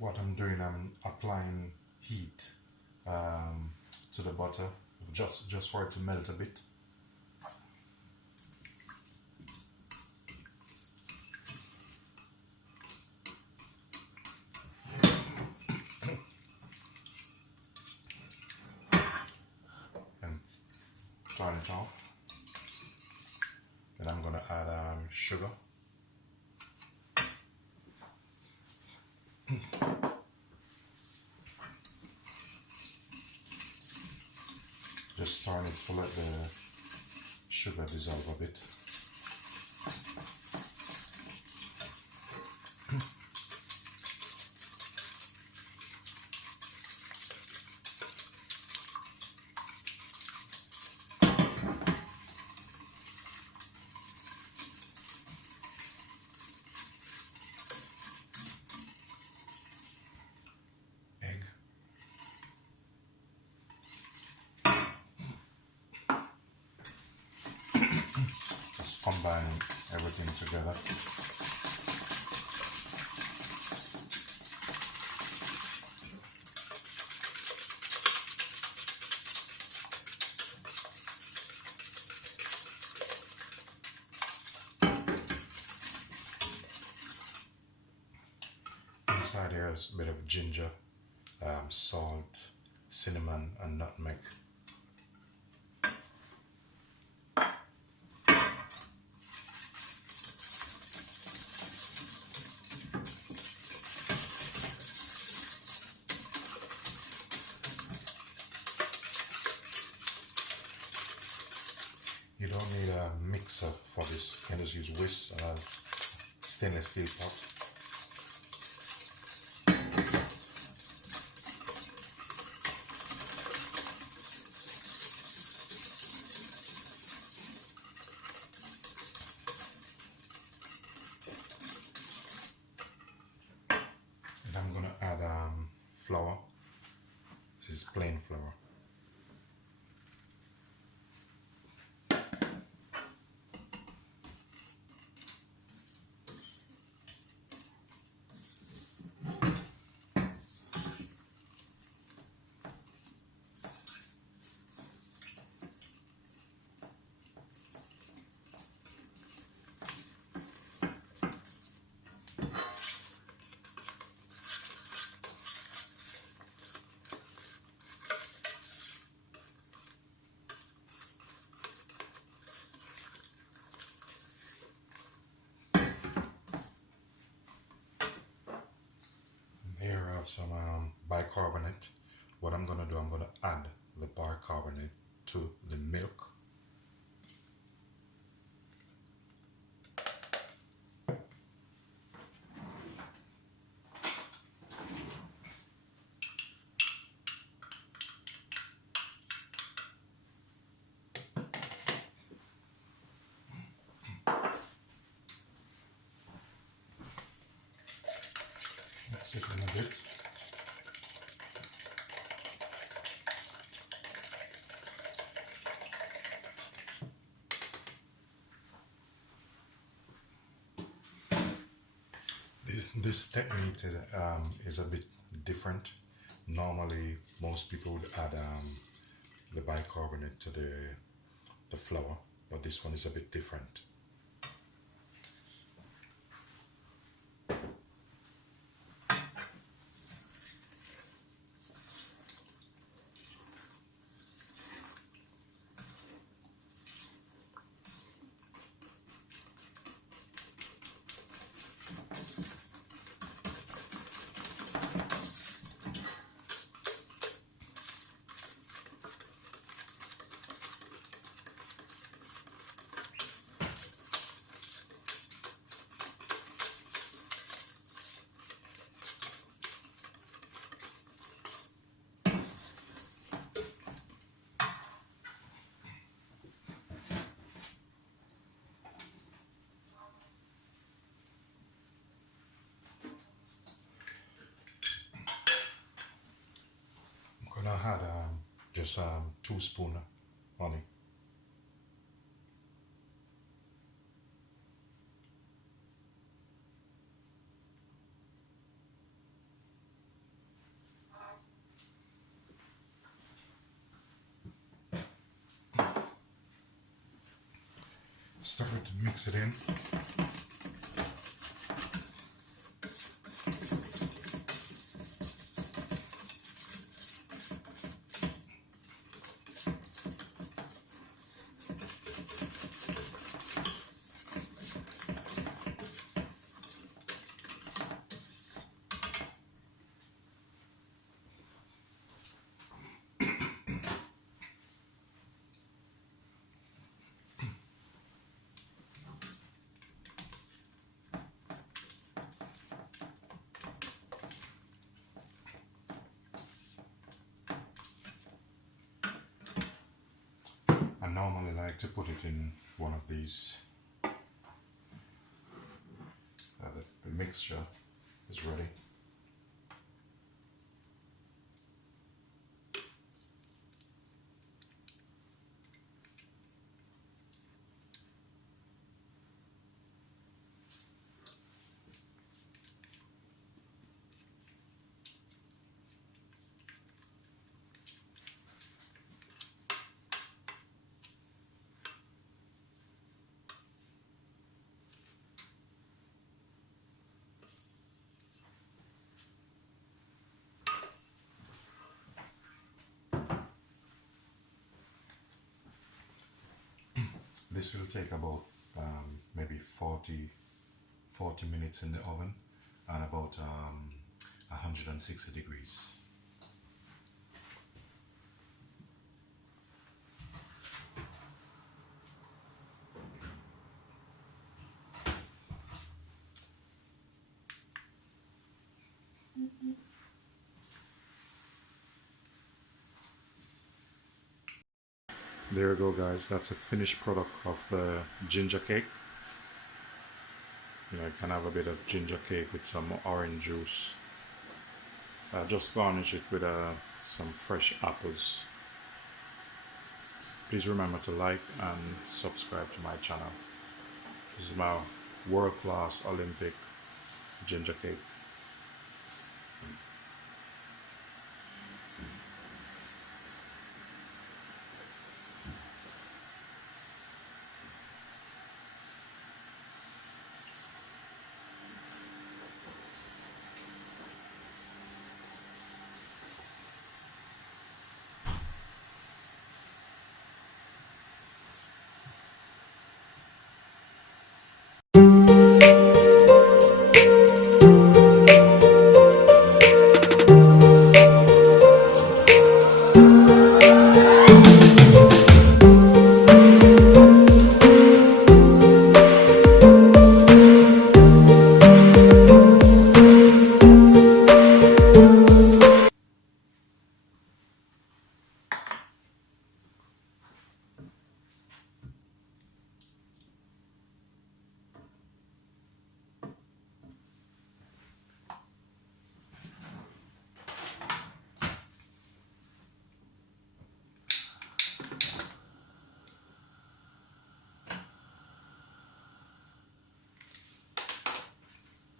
what I'm doing, I'm applying heat um, to the butter just for it to melt a bit. And turn it off. Then I'm gonna add sugar. Just stirring it to let the sugar dissolve a bit. Egg. Just combine everything together. Inside here is a bit of ginger, salt, cinnamon, and nutmeg. You don't need a mixer for this. You can just use whisk, stainless steel pot. And I'm gonna add flour. This is plain flour. Here I have some bicarbonate. What I'm gonna do, I'm gonna add the bicarbonate to the milk. Mix it in a bit. This technique is a bit different. Normally, most people would add the bicarbonate to the flour, but this one is a bit different. I'm gonna add just 2 spoons honey. started to mix it in. I normally like to put it in one of these. The mixture is ready. This will take about maybe 40 minutes in the oven and about 160 degrees. There you go, guys. That's a finished product of the ginger cake. You can have a bit of ginger cake with some orange juice. Just garnish it with some fresh apples. Please remember to like and subscribe to my channel. This is my world-class Olympic ginger cake.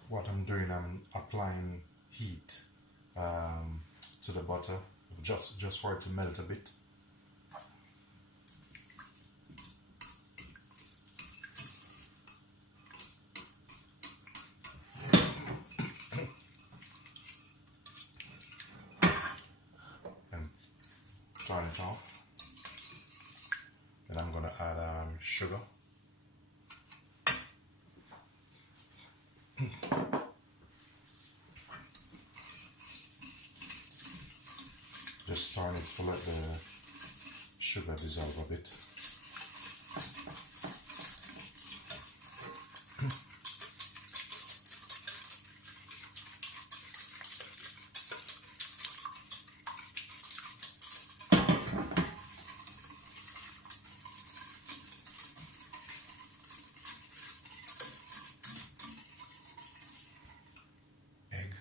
What I'm doing, I'm applying heat to the butter just for it to melt a bit. And turn it off. Then I'm gonna add sugar. Just stirring it to let the sugar dissolve a bit. Egg.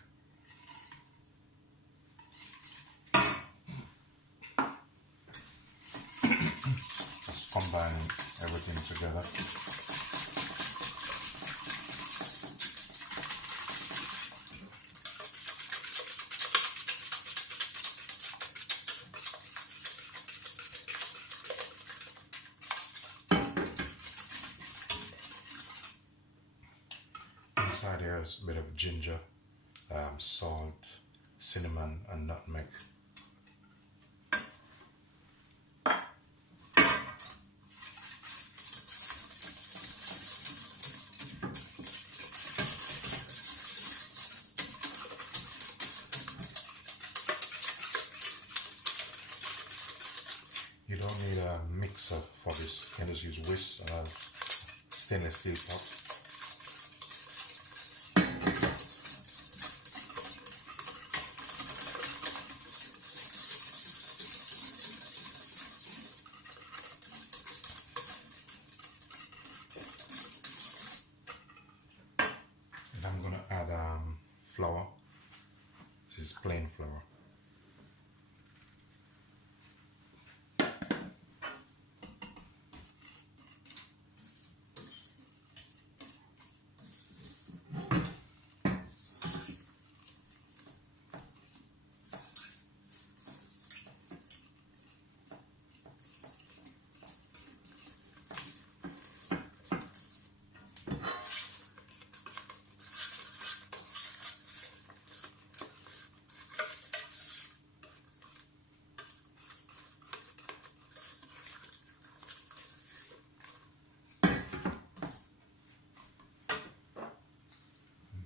Just combining everything together. add here is a bit of ginger, salt, cinnamon, and nutmeg. You don't need a mixer for this. You can just use whisk and a stainless steel pot. And I'm gonna add flour. This is plain flour.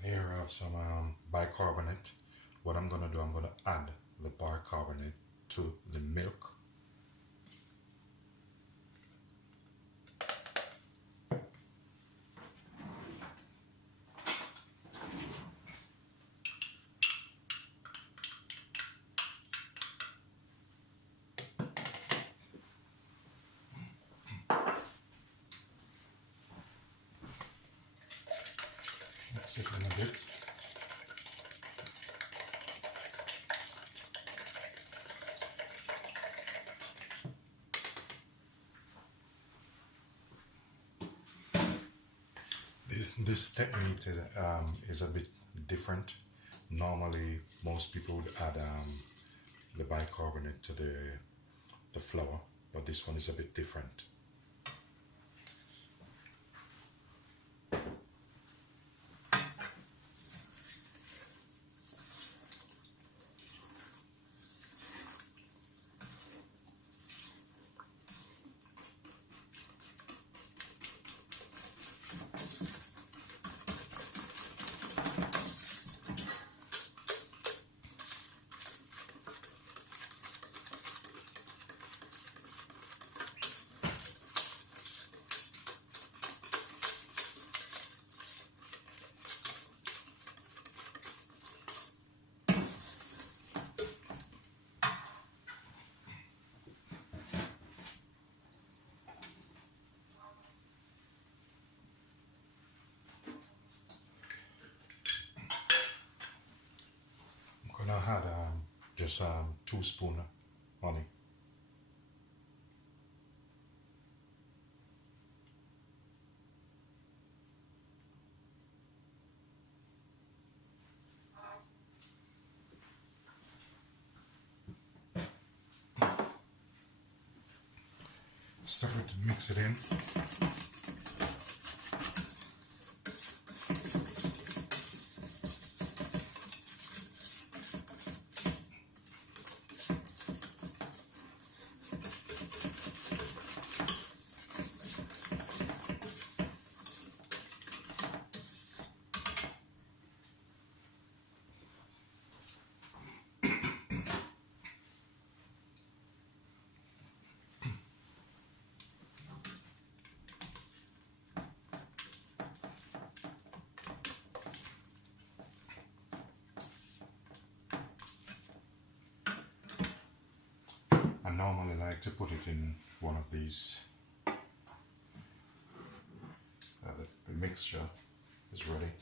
Here I have some bicarbonate. What I'm gonna do, I'm gonna add the bicarbonate to the milk. Mix it in a bit. This technique is a bit different. Normally, most people would add the bicarbonate to the flour, but this one is a bit different. I'm gonna add just 2 spoons honey. Start to mix it in. I normally like to put it in one of these. The mixture is ready.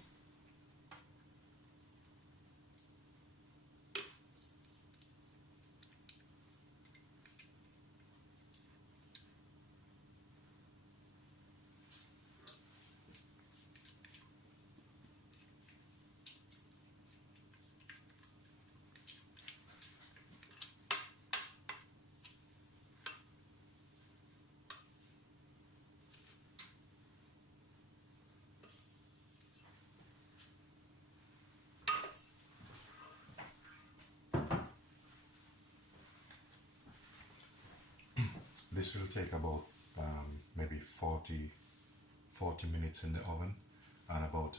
this will take about maybe 40 minutes in the oven and about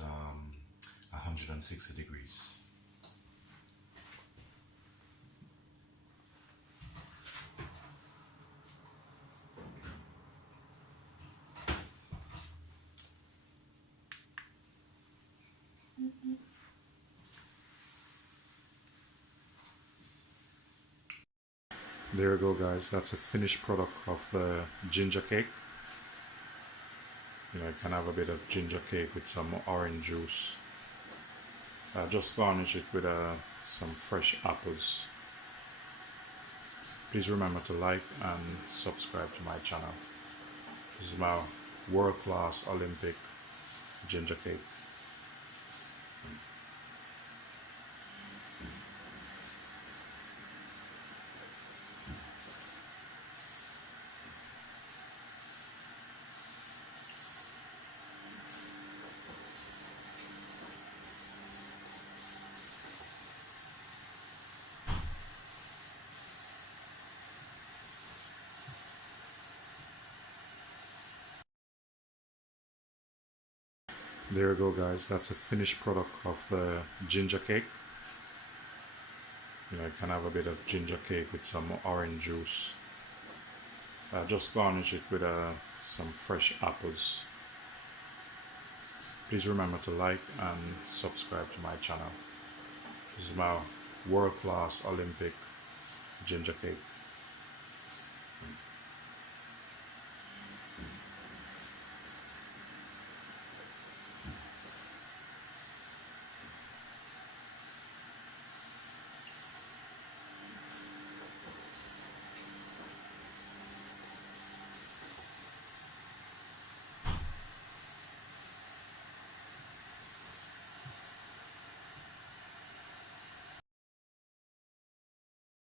160 degrees. There you go, guys. That's a finished product of the ginger cake. You can have a bit of ginger cake with some orange juice. Just garnish it with some fresh apples. Please remember to like and subscribe to my channel. This is my world-class Olympic ginger cake. There you go, guys. That's a finished product of the ginger cake. You can have a bit of ginger cake with some orange juice. Just garnish it with some fresh apples. Please remember to like and subscribe to my channel. This is my world-class Olympic ginger cake.